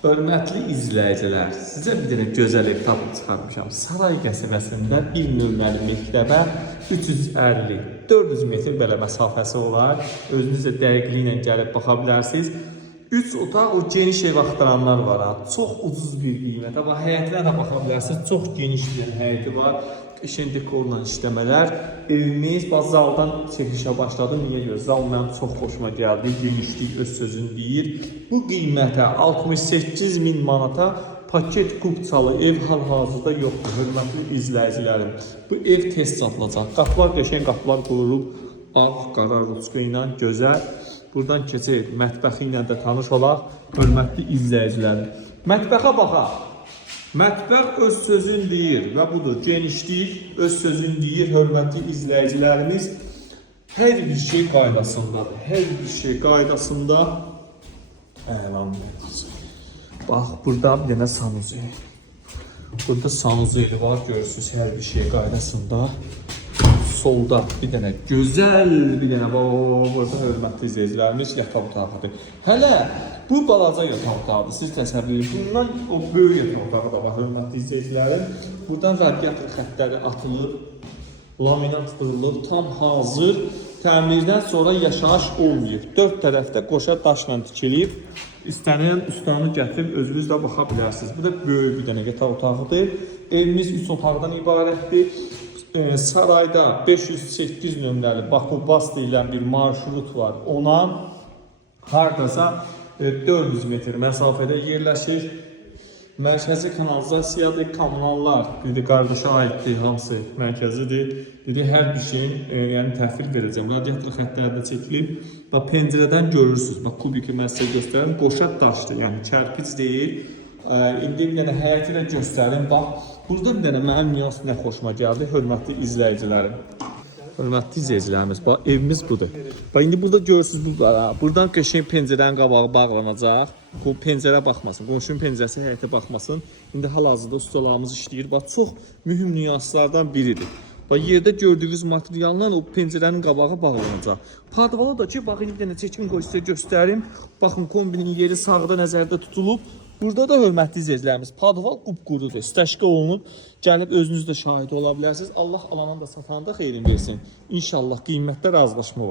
Hörmətli izləyicilər, sizə bir dənə gözəl ev tapıb çıxarmışam. Saray qəsəbəsində 1 nömrəli məktəbə 350-400 metr belə məsafəsi olar. Özünüz də dəqiqliklə gəlib baxa bilərsiniz. 3 otaq, o geniş ev axtaranlar var. Çox ucuz bir qiymətə. Həyətinə də baxa bilərsiniz. Çox geniş bir həyəti var. İşin dekorla işləmələr. Evimiz zaldan çəkişə başladı. Niyə görə? Zal mənim çox xoşuma gəldi. Genişlik öz sözünü deyir. Bu qiymətə 68.000 manata paket kupçalı ev hal-hazırda yoxdur. Hörmətli izləyicilərim. Bu ev tez satılacaq. Qapılar qəşəng qapılar qurulub. Ağ, qara ruçka ilə gözəl. Buradan keçək. Mətbəxi ilə də tanış olaq. Hörmətli izləyicilərim. Mətbəxə baxaq. Mətbəx öz sözünü deyir və budur, genişlik öz sözünü deyir, hörmətli izləyicilərimiz. Hər bir şey qaydasındadır, hər bir şey qaydasında. Bax, burada bir dənə sanuzeli. Burada sanuzeli var, görürsünüz, hər bir şey qaydasında. Solda bir dənə gözəl bir dənə burada hörmətli izləyicilərimiz yataq otağıdır. Hələ bu balaca yataq otağıdır. Siz təsəvvür edin. Bundan o böyük yataq otağı da var hörmətli izləyicilərim. Buradan radiator xəttləri atılıb, laminat vurulub, tam hazır. Təmirdən sonra yaşayış olmayıb. 4 tərəfdə qoşa daşla tikilib. İstənilən ustanı gətirib özünüz də baxa bilərsiniz. Bu da böyük bir dənə yataq otağıdır. Evimiz 3 otaqdan ibarətdir. Sarayda 508 nömrəli Bakubas deyilən bir marşrut var. Ona hardasa 400 metr məsafədə yerləşir. Mərkəzi kanalizasiyadır, kommunallar, biri qardaşa aiddir, hamısı mərkəzidir. Biri hər bir şeyin yəni təhvil verəcəm. Radiator xəttləri də çəkilib. Bax, pəncərədən görürsünüz. Bax, kubiki mən sizə göstərim. Qoşa daşdır, yəni kərpic deyil. İndi bir dənə həyəti də göstərim. Bax, burada bir dənə mənim nüans nə xoşuma gəldi, hörmətli izləyicilərim. Hörmətli izləyicilərimiz, bax, evimiz budur. Bax, indi burada görürsünüz, buradan qəşəng pəncərənin qabağı bağlanacaq. Bu pəncərə baxmasın, qonşunun pəncərəsi həyətə baxmasın. İndi hal-hazırda ustalarımız işləyir. Bax, çox mühüm nüanslardan biridir. Bax, yerdə gördüyünüz materiallarla o pəncərənin qabağı bağlanacaq. Padvalı da ki, bax, indi bir dənə çəkim qoy sizə göstərim. Baxın, kombinin yeri sağda nəzərdə tutulub. Burada da hörmətli izləyicilərimiz, padval qupqurudur, stəşqə olunub, gəlib özünüz də şahid ola bilərsiniz. Allah alanın da satanın da xeyrin versin. İnşallah qiymətdə razılaşma olur.